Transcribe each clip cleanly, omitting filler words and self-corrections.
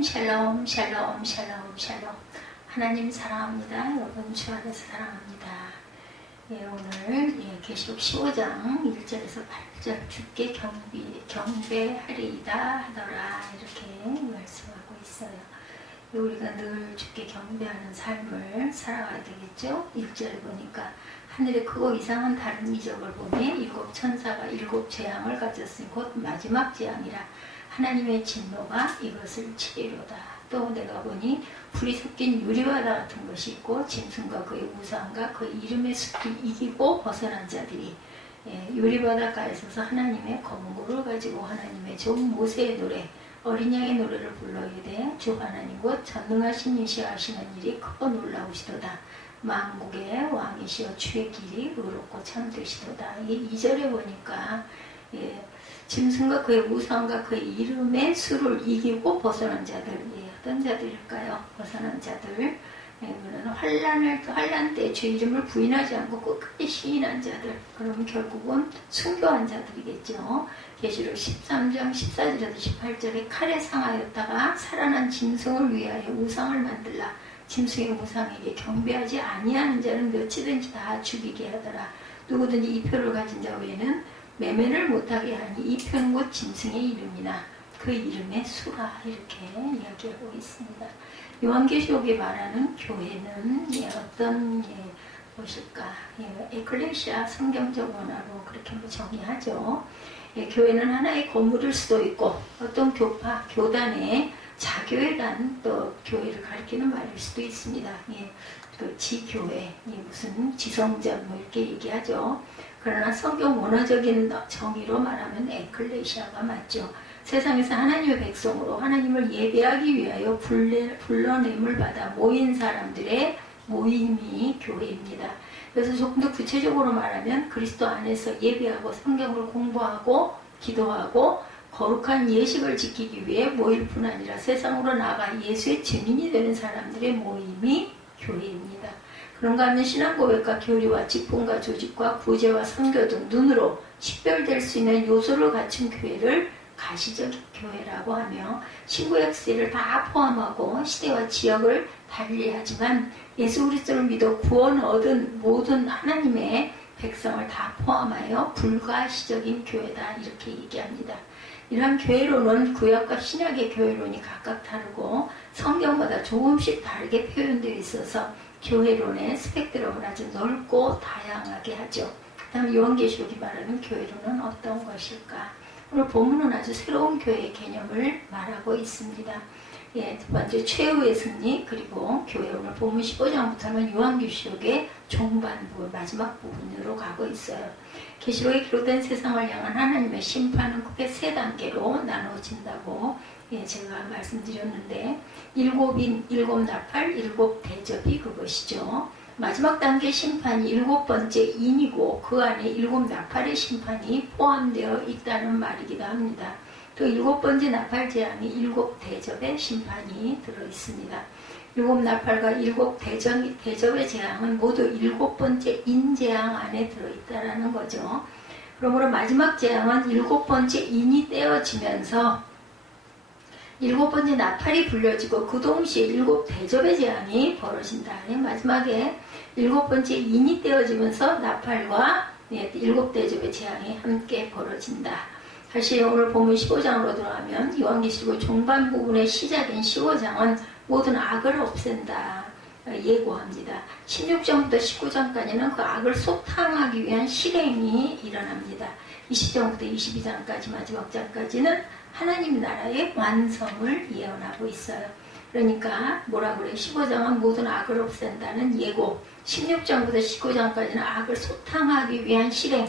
샬롬 샬롬 샬롬 샬롬 샬롬. 하나님 사랑합니다. 여러분 주 안에서 사랑합니다. 오늘 계시록 15장 1절에서 8절 주께 경배하리이다 하더라 이렇게 말씀하고 있어요. 우리가 늘 주께 경배하는 삶을 살아가야 되겠죠. 1절에 보니까 하늘의 크고 이상한 다른 이적을 보니 일곱 천사가 일곱 재앙을 가졌으니 곧 마지막 재앙이라 하나님의 진노가 이것을 치리로다. 또 내가 보니 불이 섞인 유리바다 같은 것이 있고 짐승과 그의 우상과 그의 이름의 숲이 이기고 벗어난 자들이 유리바닷가에 서서 하나님의 검은 고를 가지고 하나님의 종 모세의 노래 어린 양의 노래를 불러야 돼. 주 하나님 곧 전능하신 이시 하시는 일이 크고 놀라우시도다. 만국의 왕이시여 주의 길이 의롭고 참되시도다. 이게 2절에 보니까 짐승과 그의 우상과 그의 이름의 수를 이기고 벗어난 자들, 어떤 자들일까요? 벗어난 자들, 환란 때 주 이름을 부인하지 않고 끝까지 시인한 자들, 그러면 결국은 순교한 자들이겠죠. 계시록 13장 14절에서 18절에 칼에 상하였다가 살아난 짐승을 위하여 우상을 만들라. 짐승의 우상에게 경배하지 아니하는 자는 몇이든지 다 죽이게 하더라. 누구든지 이 표를 가진 자 외에는 매매를 못하게 하니 이 표는 곧 짐승의 이름이나 그 이름의 수라 이렇게 이야기하고 있습니다. 요한계시록이 말하는 교회는 어떤 것일까? 에클레시아 성경적 원어로 그렇게 정의하죠. 교회는 하나의 건물일 수도 있고 어떤 교파, 교단의 자교회란 또 교회를 가리키는 말일 수도 있습니다. 그 지교회, 무슨 지성전 이렇게 얘기하죠. 그러나 성경 원어적인 정의로 말하면 에클레시아가 맞죠. 세상에서 하나님의 백성으로 하나님을 예배하기 위하여 불러냄을 받아 모인 사람들의 모임이 교회입니다. 그래서 조금 더 구체적으로 말하면 그리스도 안에서 예배하고 성경을 공부하고 기도하고 거룩한 예식을 지키기 위해 모일 뿐 아니라 세상으로 나가 예수의 증인이 되는 사람들의 모임이 교회입니다. 그런가 하면 신앙고백과 교리와 직분과 조직과 구제와 선교 등 눈으로 식별될 수 있는 요소를 갖춘 교회를 가시적인 교회라고 하며 신구약 시대를 다 포함하고 시대와 지역을 달리하지만 예수 그리스도를 믿어 구원 얻은 모든 하나님의 백성을 다 포함하여 불가시적인 교회다 이렇게 얘기합니다. 이러한 교회론은 구약과 신약의 교회론이 각각 다르고 성경마다 조금씩 다르게 표현되어 있어서 교회론의 스펙트럼을 아주 넓고 다양하게 하죠. 그 다음에 요한계시록이 말하는 교회론은 어떤 것일까? 오늘 본문은 아주 새로운 교회의 개념을 말하고 있습니다. 두 번째 최후의 승리, 그리고 교회 오늘 본문 15장부터는 요한계시록의 종반부 마지막 부분으로 가고 있어요. 계시록에 기록된 세상을 향한 하나님의 심판은 크게 세 단계로 나눠진다고 제가 말씀드렸는데 일곱인, 일곱 나팔, 일곱 대접이 그것이죠. 마지막 단계 심판이 일곱 번째 인이고 그 안에 일곱 나팔의 심판이 포함되어 있다는 말이기도 합니다. 또 일곱 번째 나팔 재앙이 일곱 대접의 심판이 들어있습니다. 일곱 나팔과 일곱 대접의 재앙은 모두 일곱 번째 인재앙 안에 들어있다는 거죠. 그러므로 마지막 재앙은 일곱 번째 인이 떼어지면서 일곱 번째 나팔이 불려지고 그 동시에 일곱 대접의 재앙이 벌어진다. 마지막에 일곱 번째 인이 떼어지면서 나팔과 일곱 대접의 재앙이 함께 벌어진다. 다시 오늘 본문 15장으로 돌아가면 요한계시록 종반 부분의 시작인 15장은 모든 악을 없앤다 예고합니다. 16장부터 19장까지는 그 악을 소탕하기 위한 실행이 일어납니다. 20장부터 22장까지 마지막 장까지는 하나님 나라의 완성을 예언하고 있어요. 그러니까 뭐라 그래? 15장은 모든 악을 없앤다는 예고, 16장부터 19장까지는 악을 소탕하기 위한 실행,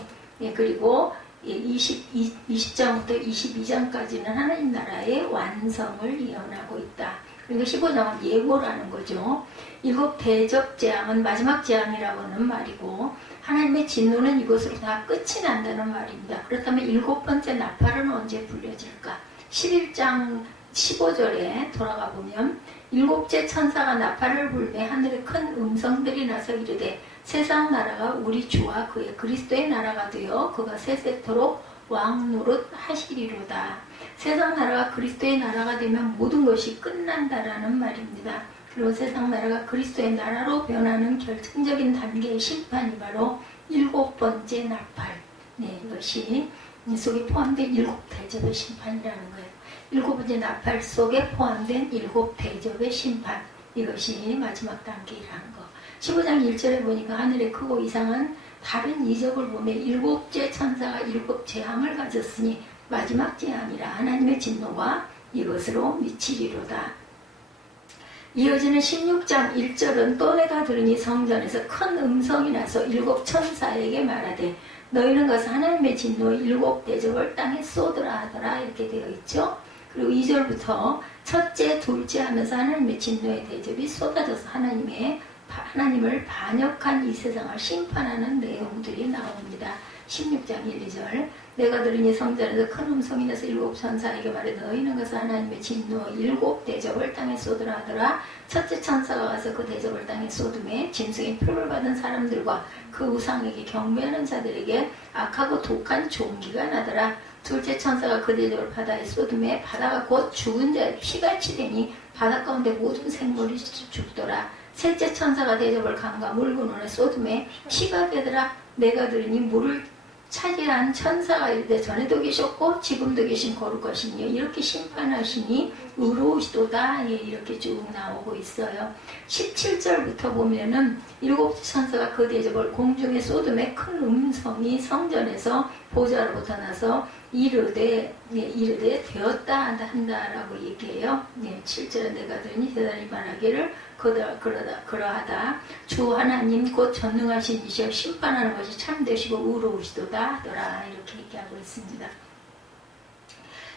그리고 20장부터 22장까지는 하나님 나라의 완성을 예언하고 있다. 그러니까 15장은 예고라는 거죠. 일곱 대접 재앙은 마지막 재앙이라고 하는 말이고 하나님의 진노는 이것으로 다 끝이 난다는 말입니다. 그렇다면 일곱 번째 나팔은 언제 불려질까? 11장 15절에 돌아가 보면 일곱째 천사가 나팔을 불매 하늘에 큰 음성들이 나서 이르되 세상 나라가 우리 주와 그의 그리스도의 나라가 되어 그가 세세토록 왕 노릇 하시리로다. 세상 나라가 그리스도의 나라가 되면 모든 것이 끝난다라는 말입니다. 그리고 세상 나라가 그리스도의 나라로 변하는 결정적인 단계의 심판이 바로 7번째 나팔. 네, 이것이 이 속에 포함된 7대접의 심판이라는 거예요. 7번째 나팔 속에 포함된 7대접의 심판. 이것이 마지막 단계라는 거. 15장 1절에 보니까 하늘에 크고 이상한 다른 이적을 보며 7째 천사가 7 재앙을 가졌으니 마지막 재앙이라 하나님의 진노가 이것으로 미치리로다. 이어지는 16장 1절은 또 내가 들으니 성전에서 큰 음성이 나서 7 천사에게 말하되 너희는 가서 하나님의 진노의 7 대접을 땅에 쏟으라 하더라. 이렇게 되어 있죠. 그리고 2절부터 첫째, 둘째 하면서 하나님의 진노의 대접이 쏟아져서 하나님을 반역한 이 세상을 심판하는 내용들이 나옵니다. 16장 1, 2절 내가 들으니 성전에서 큰 음성이 나서 7 천사에게 말하되 너희는 가서 하나님의 진노 7 대접을 땅에 쏟으라 하더라. 첫째 천사가 가서 그 대접을 땅에 쏟음에 짐승의 표를 받은 사람들과 그 우상에게 경배하는 자들에게 악하고 독한 종기가 나더라. 둘째 천사가 그 대접을 바다에 쏟음에 바다가 곧 죽은 자의 피같이 되니 바다 가운데 모든 생물이 죽더라. 셋째 천사가 대접을 강과 물 근원에 쏟음에 피가 되더라. 내가 들으니 물을 차지한 천사가 이르되 전에도 계셨고 지금도 계신 거룩하시니 이렇게 심판하시니 의로우시도다. 예, 이렇게 쭉 나오고 있어요. 17절부터 보면은 7 천사가 그 대접을 공중에 쏟음에 큰 음성이 성전에서 보좌로부터 나서 이르되 되었다 한다라고 얘기해요. 예, 7절에 내가 들으니 대단히 말하기를 그러하다. 주 하나님 곧 전능하신 이시여 심판하는 것이 참되시고 의로우시도다 하더라. 이렇게 얘기하고 있습니다.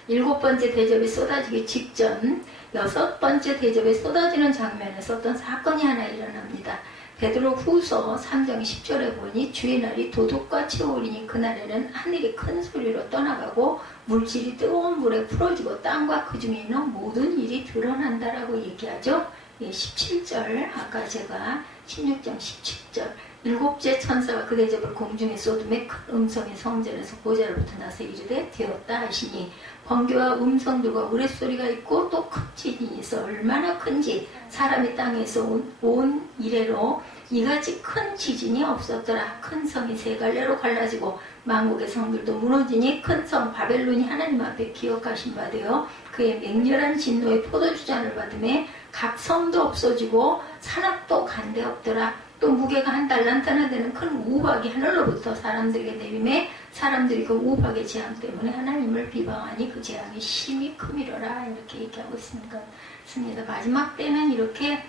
7번째 대접이 쏟아지기 직전 6번째 대접이 쏟아지는 장면에서 어떤 사건이 하나 일어납니다. 베드로 후서 3장 10절에 보니 주의 날이 도둑같이 오리니 그날에는 하늘이 큰 소리로 떠나가고 물질이 뜨거운 물에 풀어지고 땅과 그 중에 있는 모든 일이 드러난다라고 얘기하죠. 예, 17절 아까 제가 16장 17절 7째 천사가 그 대접을 공중에 쏟음에 큰 음성이 성전에서 보좌로부터 나서 이르되 되었다 하시니 번개와 음성들과 우레소리가 있고 또 큰 지진이 있어 얼마나 큰지 사람이 땅에서 온 이래로 이같이 큰 지진이 없었더라. 큰 성이 세 갈래로 갈라지고 만국의 성들도 무너지니 큰 성 바벨론이 하나님 앞에 기억하신 바 되어 그의 맹렬한 진노의 포도주잔을 받음에 각 성도 없어지고 산악도 간데 없더라. 또 무게가 한 달란트나 되는 큰 우박이 하늘로부터 사람들에게 내림에 사람들이 그 우박의 재앙 때문에 하나님을 비방하니 그 재앙이 심히 크미러라. 이렇게 얘기하고 있습니다. 마지막 때는 이렇게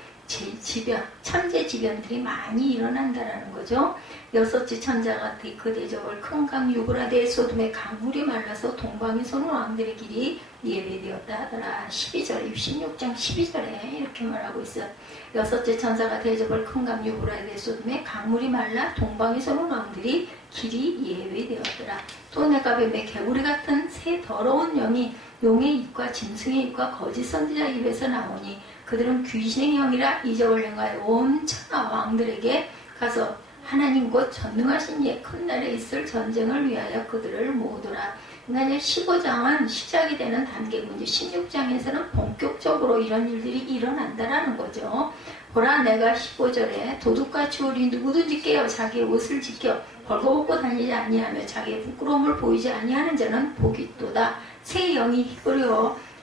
천재지변들이 많이 일어난다라는 거죠. 6째 천자가 그 대접을 큰 강 유브라데의 소돔에 강물이 말라서 동방에 서는 왕들의 길이 예배되었다 하더라. 16장 12절에 이렇게 말하고 있어요. 6째 천사가 대접을 큰 강 유브라데의 소돔에 강물이 말라 동방에 서는 왕들이 길이 예배되었더라. 또 내가 뱀의 개구리 같은 새 더러운 영이 용의 입과 짐승의 입과 거짓 선지자 입에서 나오니 그들은 귀신의 형이라 이적을 행하여 온 천하 왕들에게 가서 하나님 곧 전능하신 예 큰 날에 있을 전쟁을 위하여 그들을 모으더라. 그러니까 15장은 시작이 되는 단계고 이제 16장에서는 본격적으로 이런 일들이 일어난다라는 거죠. 보라 내가 15절에 도둑같이 우리 누구든지 깨어 자기의 옷을 지켜 벌거벗고 다니지 아니하며 자기의 부끄러움을 보이지 아니하는 자는 복이 있도다. 새 영이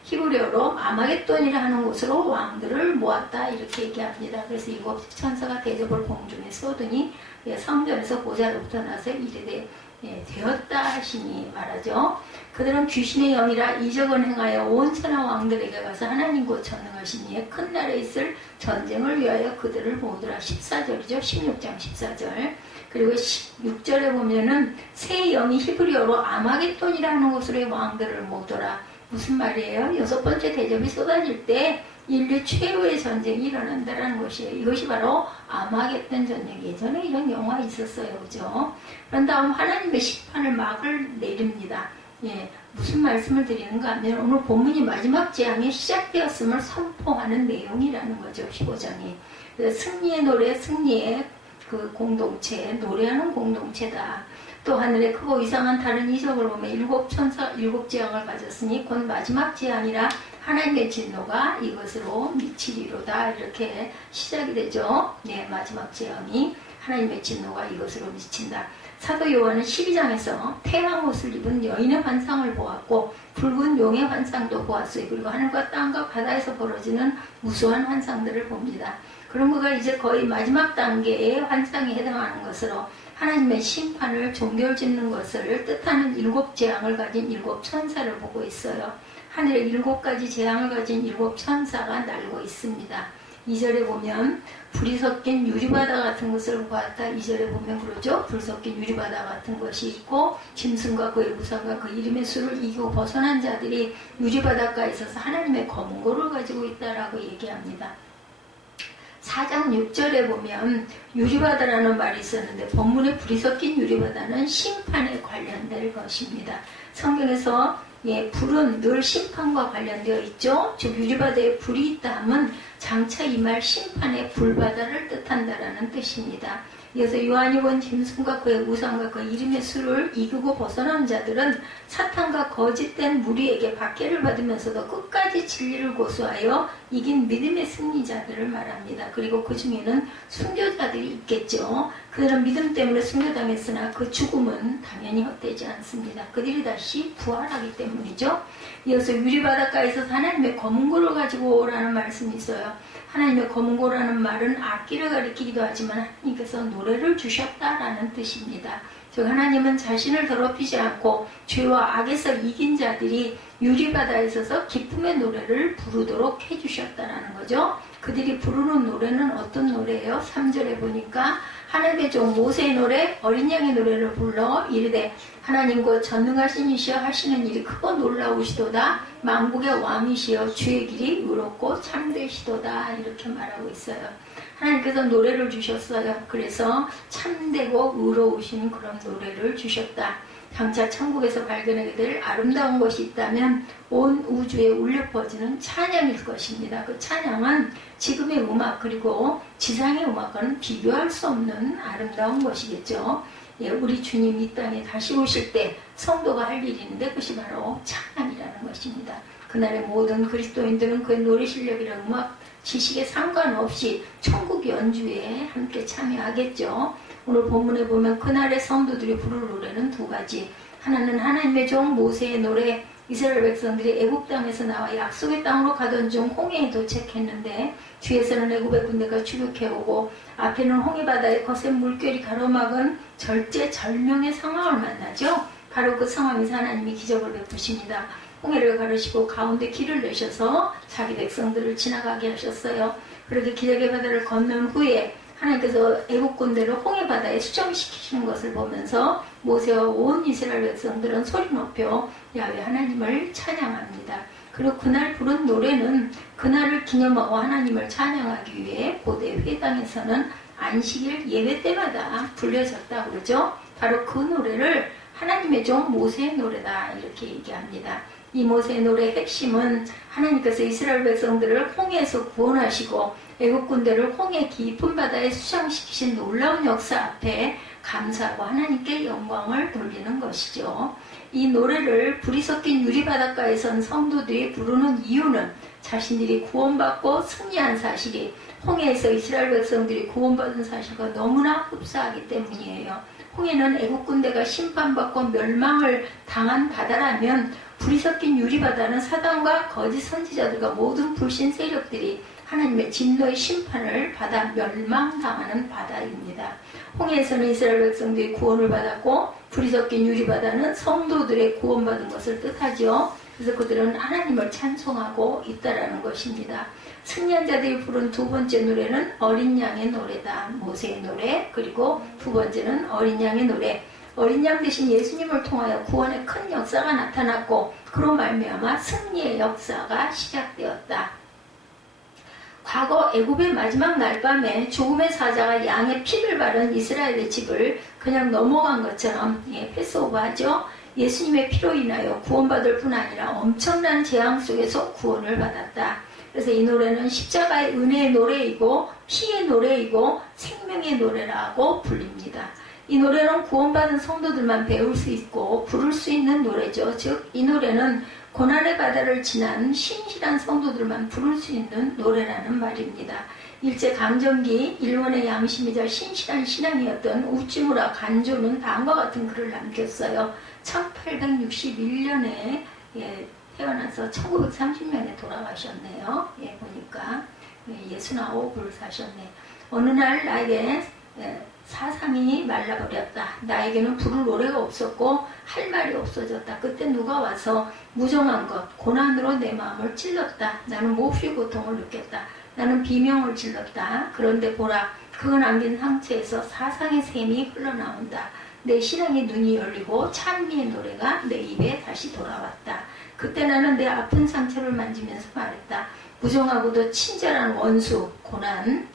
히브리어로 아마겟돈이라 하는 곳으로 왕들을 모았다. 이렇게 얘기합니다. 그래서 7 천사가 대접을 공중에 쏟으니 성전에서 보좌로부터 나서 이르되 되었다 하시니 말하죠. 그들은 귀신의 영이라 이적을 행하여 온 천하 왕들에게 가서 하나님 곧 전능하신 이의 큰 날에 있을 전쟁을 위하여 그들을 모으더라. 14절이죠. 16장 14절. 그리고 16절에 보면은 새 영이 히브리어로 아마겟돈이라 하는 곳으로 왕들을 모으더라. 무슨 말이에요? 6번째 대접이 쏟아질 때 인류 최후의 전쟁이 일어난다는 것이에요. 이것이 바로 아마겟돈 전쟁. 예전에 이런 영화 있었어요. 그죠? 그런 다음 하나님의 심판을 막을 내립니다. 예, 무슨 말씀을 드리는가 하면 오늘 본문이 마지막 재앙이 시작되었음을 선포하는 내용이라는 거죠. 15장이. 승리의 노래, 승리의 그 공동체, 노래하는 공동체다. 또 하늘에 크고 이상한 다른 이적을 보면 일곱 재앙을 가졌으니 곧 마지막 재앙이라 하나님의 진노가 이것으로 미치리로다. 이렇게 시작이 되죠. 네, 마지막 재앙이 하나님의 진노가 이것으로 미친다. 사도 요한은 12장에서 태양 옷을 입은 여인의 환상을 보았고 붉은 용의 환상도 보았어요. 그리고 하늘과 땅과 바다에서 벌어지는 무수한 환상들을 봅니다. 그런 거가 이제 거의 마지막 단계의 환상에 해당하는 것으로 하나님의 심판을 종결짓는 것을 뜻하는 일곱 재앙을 가진 일곱 천사를 보고 있어요. 하늘에 일곱 가지 재앙을 가진 일곱 천사가 날고 있습니다. 2절에 보면 불이 섞인 유리바다 같은 것을 보았다. 2절에 보면 그러죠. 불 섞인 유리바다 같은 것이 있고 짐승과 그의 우상과 그 이름의 수를 이기고 벗어난 자들이 유리바닷가에 있어서 하나님의 검고를 가지고 있다라고 얘기합니다. 4장 6절에 보면 유리바다라는 말이 있었는데 본문에 불이 섞인 유리바다는 심판에 관련될 것입니다. 성경에서 불은 늘 심판과 관련되어 있죠. 즉 유리바다에 불이 있다 하면 장차 임할 심판의 불바다를 뜻한다라는 뜻입니다. 그래서 요한이 본 짐승과 그의 우상과 그 이름의 수를 이기고 벗어난 자들은 사탄과 거짓된 무리에게 박해를 받으면서도 끝까지 진리를 고수하여 이긴 믿음의 승리자들을 말합니다. 그리고 그 중에는 순교자들이 있겠죠. 그들은 믿음 때문에 순교당했으나 그 죽음은 당연히 헛되지 않습니다. 그들이 다시 부활하기 때문이죠. 이어서 유리바닷가에서 하나님의 검은고를 가지고 오라는 말씀이 있어요. 하나님의 검은고라는 말은 악기를 가리키기도 하지만 하나님께서 노래를 주셨다라는 뜻입니다. 즉 하나님은 자신을 더럽히지 않고 죄와 악에서 이긴 자들이 유리바다에 있어서 기쁨의 노래를 부르도록 해주셨다라는 거죠. 그들이 부르는 노래는 어떤 노래예요? 3절에 보니까 하나님의 종 모세의 노래, 어린 양의 노래를 불러 이르되 하나님 곧 전능하신 이시여 하시는 일이 크고 놀라우시도다. 만국의 왕이시여 주의 길이 의롭고 참되시도다. 이렇게 말하고 있어요. 하나님께서 노래를 주셨어요. 그래서 참되고 의로우신 그런 노래를 주셨다. 장차 천국에서 발견하게 될 아름다운 것이 있다면 온 우주에 울려 퍼지는 찬양일 것입니다. 그 찬양은 지금의 음악 그리고 지상의 음악과는 비교할 수 없는 아름다운 것이겠죠. 우리 주님 이 땅에 다시 오실 때 성도가 할 일이 있는데 그것이 바로 찬양이라는 것입니다. 그날의 모든 그리스도인들은 그의 노래 실력이나 음악 지식에 상관없이 천국 연주에 함께 참여하겠죠. 오늘 본문에 보면 그날의 성도들이 부를 노래는 두 가지. 하나는 하나님의 종 모세의 노래. 이스라엘 백성들이 애굽 땅에서 나와 약속의 땅으로 가던 중 홍해에 도착했는데 뒤에서는 애굽의 군대가 추격해오고 앞에는 홍해 바다에 거센 물결이 가로막은 절제절명의 상황을 만나죠. 바로 그 상황에서 하나님이 기적을 베푸십니다. 홍해를 가르시고 가운데 길을 내셔서 자기 백성들을 지나가게 하셨어요. 그렇게 기적의 바다를 건넌 후에 하나님께서 애국 군대를 홍해 바다에 수정시키시는 것을 보면서 모세와 온 이스라엘 백성들은 소리 높여 야훼 하나님을 찬양합니다. 그리고 그날 부른 노래는 그날을 기념하고 하나님을 찬양하기 위해 고대 회당에서는 안식일 예배 때마다 불려졌다고 그러죠. 바로 그 노래를 하나님의 종 모세의 노래다 이렇게 얘기합니다. 이 모세의 노래의 핵심은 하나님께서 이스라엘 백성들을 홍해에서 구원하시고 애국 군대를 홍해 깊은 바다에 수장시키신 놀라운 역사 앞에 감사하고 하나님께 영광을 돌리는 것이죠. 이 노래를 불이 섞인 유리바닷가에 선 성도들이 부르는 이유는 자신들이 구원받고 승리한 사실이 홍해에서 이스라엘 백성들이 구원받은 사실과 너무나 흡사하기 때문이에요. 홍해는 애국 군대가 심판받고 멸망을 당한 바다라면 불이 섞인 유리바다는 사단과 거짓 선지자들과 모든 불신 세력들이 하나님의 진노의 심판을 받아 멸망당하는 바다입니다. 홍해에서는 이스라엘 백성들이 구원을 받았고 불이 섞인 유리바다는 성도들의 구원받은 것을 뜻하죠. 그래서 그들은 하나님을 찬송하고 있다라는 것입니다. 승리한 자들이 부른 두 번째 노래는 어린 양의 노래다. 모세의 노래 그리고 두 번째는 어린 양의 노래. 어린 양 대신 예수님을 통하여 구원의 큰 역사가 나타났고 그로 말미암아 승리의 역사가 시작되었다. 과거 애굽의 마지막 날밤에 죽음의 사자가 양의 피를 바른 이스라엘의 집을 그냥 넘어간 것처럼 패스오버하죠. 예수님의 피로 인하여 구원받을 뿐 아니라 엄청난 재앙 속에서 구원을 받았다. 그래서 이 노래는 십자가의 은혜의 노래이고 피의 노래이고 생명의 노래라고 불립니다. 이 노래는 구원받은 성도들만 배울 수 있고 부를 수 있는 노래죠. 즉 이 노래는 고난의 바다를 지난 신실한 성도들만 부를 수 있는 노래라는 말입니다. 일제강점기 일본의 양심이자 신실한 신앙이었던 우찌무라 간조는 다음과 같은 글을 남겼어요. 1861년에 태어나서 1930년에 돌아가셨네요. 보니까 69을 사셨네. 어느 날 나에게 사상이 말라버렸다. 나에게는 부를 노래가 없었고 할 말이 없어졌다. 그때 누가 와서 무정한 것, 고난으로 내 마음을 찔렀다. 나는 몹시 고통을 느꼈다. 나는 비명을 질렀다. 그런데 보라, 그거 남긴 상처에서 사상의 샘이 흘러나온다. 내 신앙의 눈이 열리고 찬미의 노래가 내 입에 다시 돌아왔다. 그때 나는 내 아픈 상처를 만지면서 말했다. 무정하고도 친절한 원수,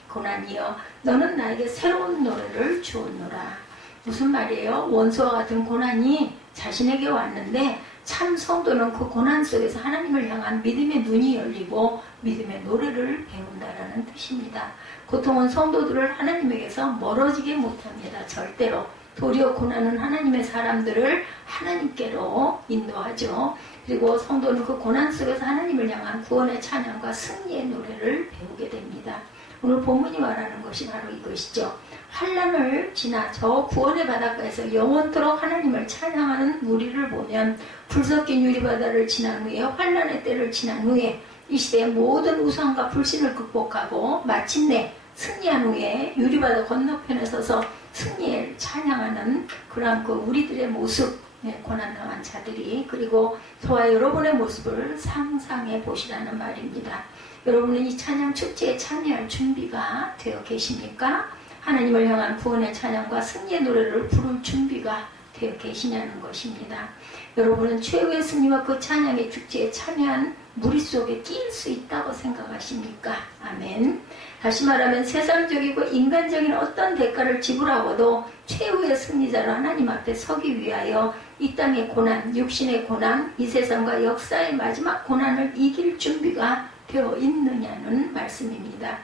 고난이여, 너는 나에게 새로운 노래를 주었노라. 무슨 말이에요? 원수와 같은 고난이 자신에게 왔는데 참 성도는 그 고난 속에서 하나님을 향한 믿음의 눈이 열리고 믿음의 노래를 배운다라는 뜻입니다. 고통은 성도들을 하나님에게서 멀어지게 못합니다. 절대로. 도리어 고난은 하나님의 사람들을 하나님께로 인도하죠. 그리고 성도는 그 고난 속에서 하나님을 향한 구원의 찬양과 승리의 노래를 배우게 됩니다. 오늘 본문이 말하는 것이 바로 이것이죠. 환난을 지나 저 구원의 바닷가에서 영원토록 하나님을 찬양하는 무리를 보면 불 섞인 유리바다를 지난 후에 환난의 때를 지난 후에 이 시대의 모든 우상과 불신을 극복하고 마침내 승리한 후에 유리바다 건너편에 서서 승리를 찬양하는 그러한 그 우리들의 모습, 고난당한 자들이, 그리고 저와 여러분의 모습을 상상해 보시라는 말입니다. 여러분은 이 찬양 축제에 참여할 준비가 되어 계십니까? 하나님을 향한 구원의 찬양과 승리의 노래를 부를 준비가 되어 계시냐는 것입니다. 여러분은 최후의 승리와 그 찬양의 축제에 참여한 무리 속에 끼일 수 있다고 생각하십니까? 아멘. 다시 말하면 세상적이고 인간적인 어떤 대가를 지불하고도 최후의 승리자로 하나님 앞에 서기 위하여 이 땅의 고난, 육신의 고난, 이 세상과 역사의 마지막 고난을 이길 준비가 되어 있느냐는 말씀입니다.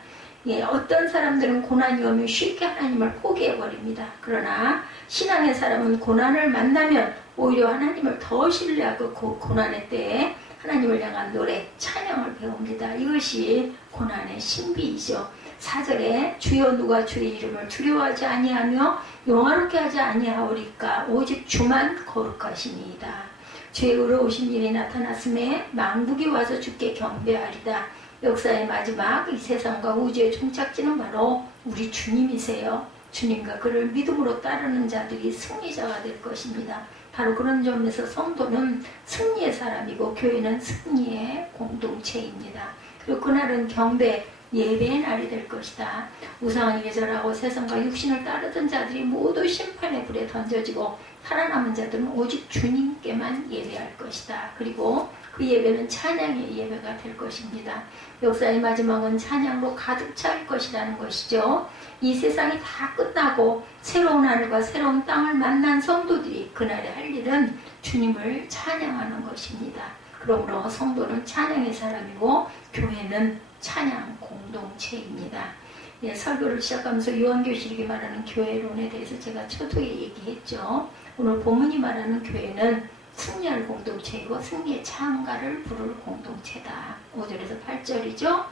어떤 사람들은 고난이 오면 쉽게 하나님을 포기해버립니다. 그러나 신앙의 사람은 고난을 만나면 오히려 하나님을 더 신뢰하고 그 고난의 때에 하나님을 향한 노래, 찬양을 배웁니다. 이것이 고난의 신비이죠. 4절에 주여 누가 주의 이름을 두려워하지 아니하며 영화롭게 하지 아니하오리까 오직 주만 거룩하시니이다. 주의 의로우신 일이 나타났음에 망국이 와서 주께 경배하리다. 역사의 마지막 이 세상과 우주의 종착지는 바로 우리 주님이세요. 주님과 그를 믿음으로 따르는 자들이 승리자가 될 것입니다. 바로 그런 점에서 성도는 승리의 사람이고 교회는 승리의 공동체입니다. 그리고 그날은 경배, 예배의 날이 될 것이다. 우상을 예절하고 세상과 육신을 따르던 자들이 모두 심판의 불에 던져지고 살아남은 자들은 오직 주님께만 예배할 것이다. 그리고 그 예배는 찬양의 예배가 될 것입니다. 역사의 마지막은 찬양으로 가득 찰 것이라는 것이죠. 이 세상이 다 끝나고 새로운 하늘과 새로운 땅을 만난 성도들이 그날에 할 일은 주님을 찬양하는 것입니다. 그러므로 성도는 찬양의 사람이고 교회는 찬양 공동체입니다. 설교를 시작하면서 요한교실이 말하는 교회론에 대해서 제가 초두에 얘기했죠. 오늘 본문이 말하는 교회는 승리할 공동체이고 승리의 찬가를 부를 공동체다. 5절에서 8절이죠.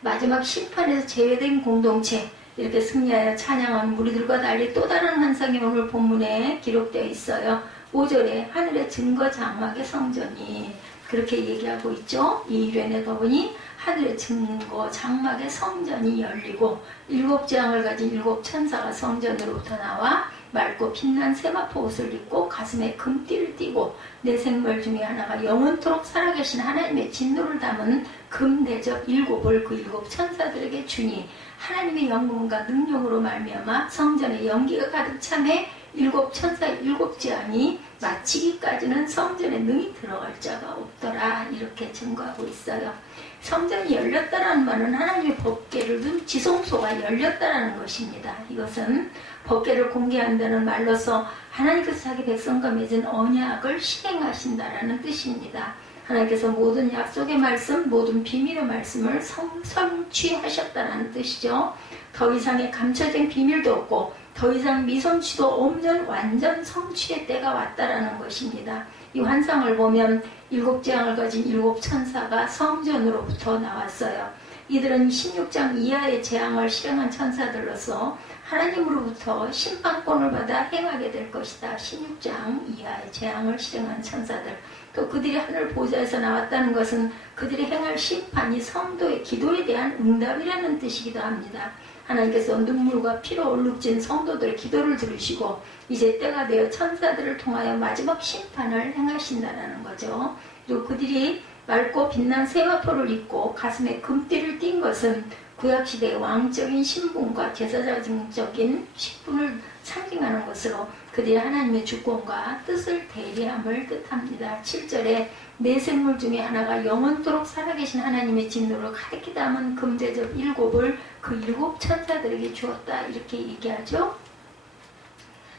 마지막 심판에서 제외된 공동체, 이렇게 승리하여 찬양하는 무리들과 달리 또 다른 환상이 오늘 본문에 기록되어 있어요. 5절에 하늘의 증거 장막의 성전이 그렇게 얘기하고 있죠. 이 1회 내가 보니 하늘의 증거 장막의 성전이 열리고 7재앙을 가진 7천사가 성전으로부터 나와 맑고 빛난 세마포 옷을 입고 가슴에 금띠를 띠고 내 생물 중에 하나가 영원토록 살아계신 하나님의 진노를 담은 금대접 7을 그 7천사들에게 주니 하나님의 영광과 능력으로 말미암아 성전에 연기가 가득 차매 7천사의 7재앙이 마치기까지는 성전에 능히 들어갈 자가 없더라. 이렇게 증거하고 있어요. 성전이 열렸다라는 말은 하나님의 법궤를 둔 지성소가 열렸다라는 것입니다. 이것은 법궤를 공개한다는 말로서 하나님께서 자기 백성과 맺은 언약을 실행하신다라는 뜻입니다. 하나님께서 모든 약속의 말씀, 모든 비밀의 말씀을 성취하셨다는 뜻이죠. 더 이상의 감춰진 비밀도 없고 더 이상 미성취도 없는 완전 성취의 때가 왔다라는 것입니다. 이 환상을 보면 7재앙을 가진 7천사가 성전으로부터 나왔어요. 이들은 16장 이하의 재앙을 실행한 천사들로서 하나님으로부터 심판권을 받아 행하게 될 것이다. 16장 이하의 재앙을 실행한 천사들. 또 그들이 하늘 보좌에서 나왔다는 것은 그들이 행할 심판이 성도의 기도에 대한 응답이라는 뜻이기도 합니다. 하나님께서 눈물과 피로 얼룩진 성도들의 기도를 들으시고 이제 때가 되어 천사들을 통하여 마지막 심판을 행하신다는 거죠. 그리고 그들이 맑고 빛난 세마포를 입고 가슴에 금띠를 띈 것은 구약시대의 왕적인 신분과 제사장적인 직분을 상징하는 것으로 그들이 하나님의 주권과 뜻을 대리함을 뜻합니다. 7절에 네 생물 중에 하나가 영원토록 살아계신 하나님의 진노를 가득히 담은 금대접 7을 그 7천사들에게 주었다. 이렇게 얘기하죠.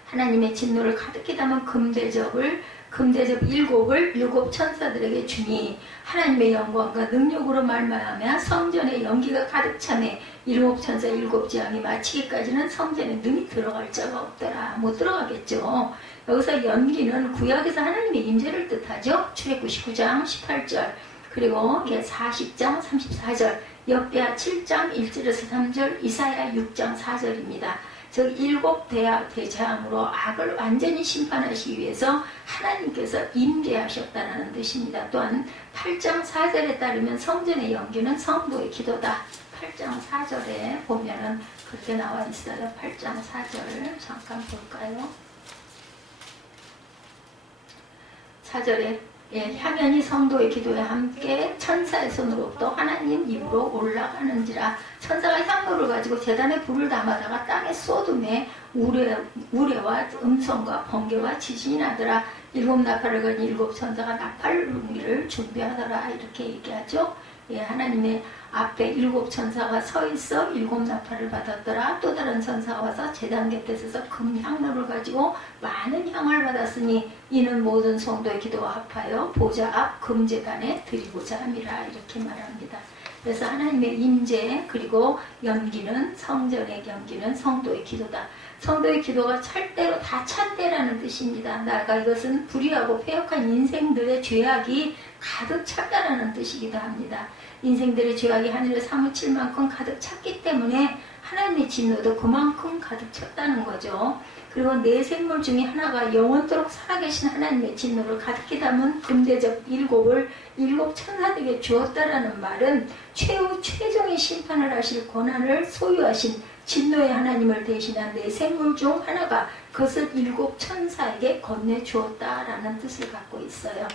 하나님의 진노를 가득히 담은 금대접 7을 7천사들에게 주니 하나님의 영광과 능력으로 말미암아 성전에 연기가 가득 차매 7천사 7재앙이 마치기까지는 성전에 눈이 들어갈 자가 없더라. 못 들어가겠죠. 여기서 연기는 구약에서 하나님의 임재를 뜻하죠. 출애굽 99장 18절 그리고 40장 34절 역대하 7장 1절에서 3절 이사야 6장 4절입니다. 즉 7대재앙으로 악을 완전히 심판하시기 위해서 하나님께서 임재하셨다는 뜻입니다. 또한 8장 4절에 따르면 성전의 연기는 성도의 기도다. 8장 4절에 보면은 그렇게 나와 있어요. 8장 4절 잠깐 볼까요? 4절에 향연이 성도의 기도에 함께 천사의 손으로부터 하나님 입으로 올라가는지라. 천사가 향로를 가지고 제단에 불을 담아다가 땅에 쏟음에 우레와 음성과 번개와 지진이 나더라. 7나팔을 가진 7천사가 나팔을 준비하더라. 이렇게 얘기하죠. 하나님의 앞에 7천사가 서 있어 7나팔을 받았더라. 또 다른 천사가 와서 제단 곁에 서서 금향로를 가지고 많은 향을 받았으니 이는 모든 성도의 기도와 합하여 보좌 앞 금제단에 드리고자 함이라. 이렇게 말합니다. 그래서 하나님의 임재 그리고 연기는 성전의 연기는 성도의 기도다. 성도의 기도가 찰때로 다 찼대라는 뜻입니다. 나아가 이것은 불의하고 폐역한 인생들의 죄악이 가득 찼다라는 뜻이기도 합니다. 인생들의 죄악이 하늘에 사무칠 만큼 가득 찼기 때문에 하나님의 진노도 그만큼 가득 찼다는 거죠. 그리고 네 생물 중에 하나가 영원토록 살아계신 하나님의 진노를 가득히 담은 금대접 7을 7천사들에게 주었다라는 말은 최종의 심판을 하실 권한을 소유하신 진노의 하나님을 대신한 네 생물 중 하나가 그것을 7천사에게 건네주었다라는 뜻을 갖고 있어요.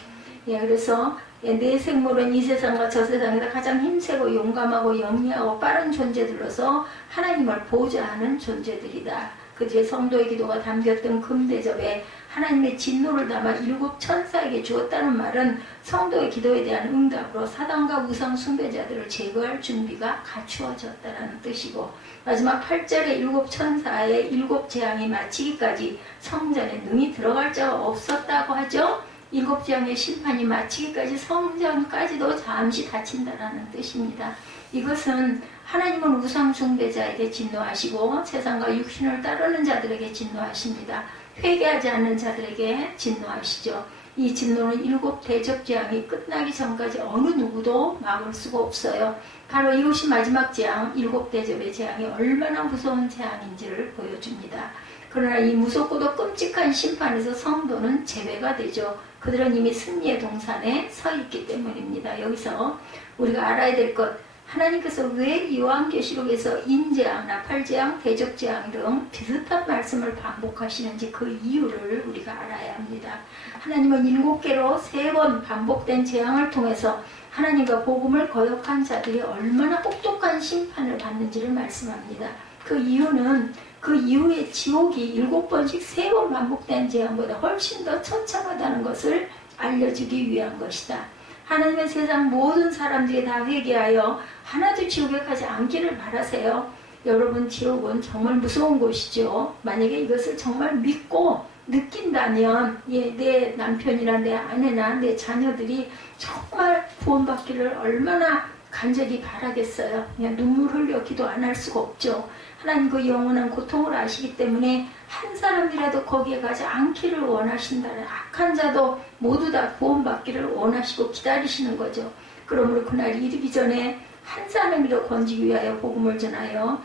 그래서 네 생물은 이 세상과 저 세상에서 가장 힘세고 용감하고 영리하고 빠른 존재들로서 하나님을 보좌하는 존재들이다. 그제 성도의 기도가 담겼던 금대접에 하나님의 진노를 담아 7천사에게 주었다는 말은 성도의 기도에 대한 응답으로 사단과 우상 숭배자들을 제거할 준비가 갖추어졌다는 뜻이고, 마지막 8절에 7천사의 7재앙이 마치기까지 성전에 능히 들어갈 자가 없었다고 하죠. 7재앙의 심판이 마치기까지 성전까지도 잠시 닫힌다라는 뜻입니다. 이것은 하나님은 우상 숭배자에게 진노하시고 세상과 육신을 따르는 자들에게 진노하십니다. 회개하지 않는 자들에게 진노하시죠. 이 진노는 7대접재앙이 끝나기 전까지 어느 누구도 막을 수가 없어요. 바로 이것이 마지막 재앙, 7대접의 재앙이 얼마나 무서운 재앙인지를 보여줍니다. 그러나 이 무섭고도 끔찍한 심판에서 성도는 제외가 되죠. 그들은 이미 승리의 동산에 서 있기 때문입니다. 여기서 우리가 알아야 될 것, 하나님께서 왜 요한계시록에서 인재앙, 나팔재앙, 대접재앙 등 비슷한 말씀을 반복하시는지 그 이유를 우리가 알아야 합니다. 하나님은 7개로 3번 반복된 재앙을 통해서 하나님과 복음을 거역한 자들이 얼마나 혹독한 심판을 받는지를 말씀합니다. 그 이유는 그 이후에 지옥이 7번씩 3번 반복된 재앙보다 훨씬 더 처참하다는 것을 알려주기 위한 것이다. 하나님은 세상 모든 사람들이 다 회개하여 하나도 지옥에 가지 않기를 바라세요. 여러분, 지옥은 정말 무서운 곳이죠. 만약에 이것을 정말 믿고 느낀다면 내 남편이나 내 아내나 내 자녀들이 정말 구원받기를 얼마나 간절히 바라겠어요. 그냥 눈물 흘려 기도 안 할 수가 없죠. 하나님 그 영원한 고통을 아시기 때문에 한 사람이라도 거기에 가지 않기를 원하신다는, 악한 자도 모두 다 구원받기를 원하시고 기다리시는 거죠. 그러므로 그날이 이르기 전에 한 사람이라도 건지기 위하여 복음을 전하여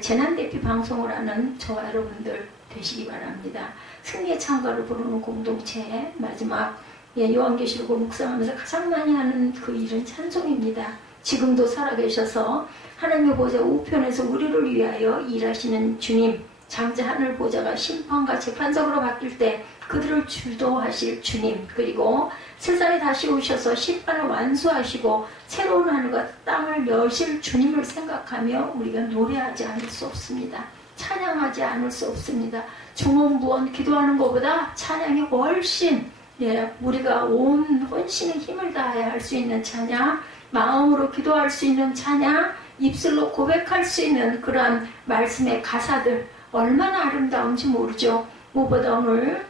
재난대피 방송을 하는 저와 여러분들 되시기 바랍니다. 승리의 창가를 부르는 공동체, 마지막 요한계시록을 묵상하면서 가장 많이 하는 그 일은 찬송입니다. 지금도 살아계셔서 하나님의 보좌 우편에서 우리를 위하여 일하시는 주님, 장차 하늘 보좌가 심판과 재판석으로 바뀔 때 그들을 주도하실 주님, 그리고 세상에 다시 오셔서 심판을 완수하시고 새로운 하늘과 땅을 여실 주님을 생각하며 우리가 노래하지 않을 수 없습니다. 찬양하지 않을 수 없습니다. 중언부언 기도하는 것보다 찬양이 훨씬 우리가 온 혼신의 힘을 다해 할 수 있는 찬양, 마음으로 기도할 수 있는 찬양, 입술로 고백할 수 있는 그러한 말씀의 가사들 얼마나 아름다운지 모르죠. 무엇보다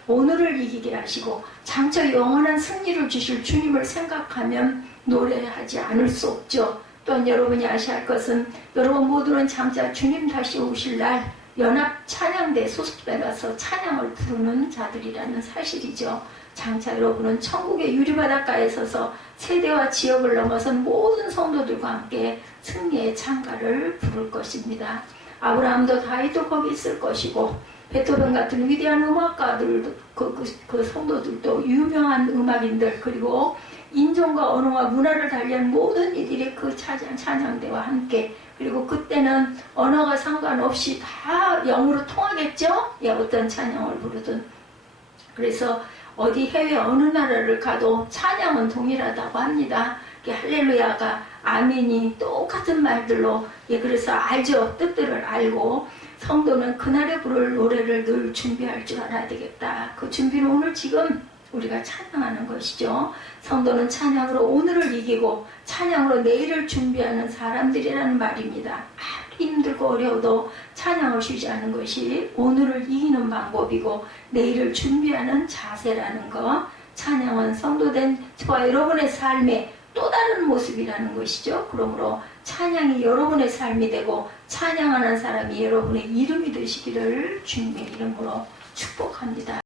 오늘을 이기게 하시고 장차 영원한 승리를 주실 주님을 생각하면 노래하지 않을 수 없죠. 또한 여러분이 아셔야 할 것은 여러분 모두는 장차 주님 다시 오실 날 연합 찬양대 소속돼 가서 찬양을 부르는 자들이라는 사실이죠. 장차 여러분은 천국의 유리바닷가에 서서 세대와 지역을 넘어선 모든 성도들과 함께 승리의 찬가를 부를 것입니다. 아브라함도 다윗도 거기 있을 것이고 베토벤 같은 위대한 음악가들도 그 성도들도 유명한 음악인들, 그리고 인종과 언어와 문화를 달리한 모든 이들이 그 찬양대와 함께, 그리고 그때는 언어가 상관없이 다 영으로 통하겠죠? 어떤 찬양을 부르든. 그래서 어디 해외 어느 나라를 가도 찬양은 동일하다고 합니다. 할렐루야가 아멘이 똑같은 말들로, 그래서 알죠. 뜻들을 알고 성도는 그날에 부를 노래를 늘 준비할 줄 알아야 되겠다. 그 준비는 오늘 지금 우리가 찬양하는 것이죠. 성도는 찬양으로 오늘을 이기고 찬양으로 내일을 준비하는 사람들이라는 말입니다. 아무리 힘들고 어려워도 찬양을 쉬지 않는 것이 오늘을 이기는 방법이고 내일을 준비하는 자세라는 것. 찬양은 성도된 저와 여러분의 삶의 또 다른 모습이라는 것이죠. 그러므로 찬양이 여러분의 삶이 되고 찬양하는 사람이 여러분의 이름이 되시기를 주님의 이름으로 축복합니다.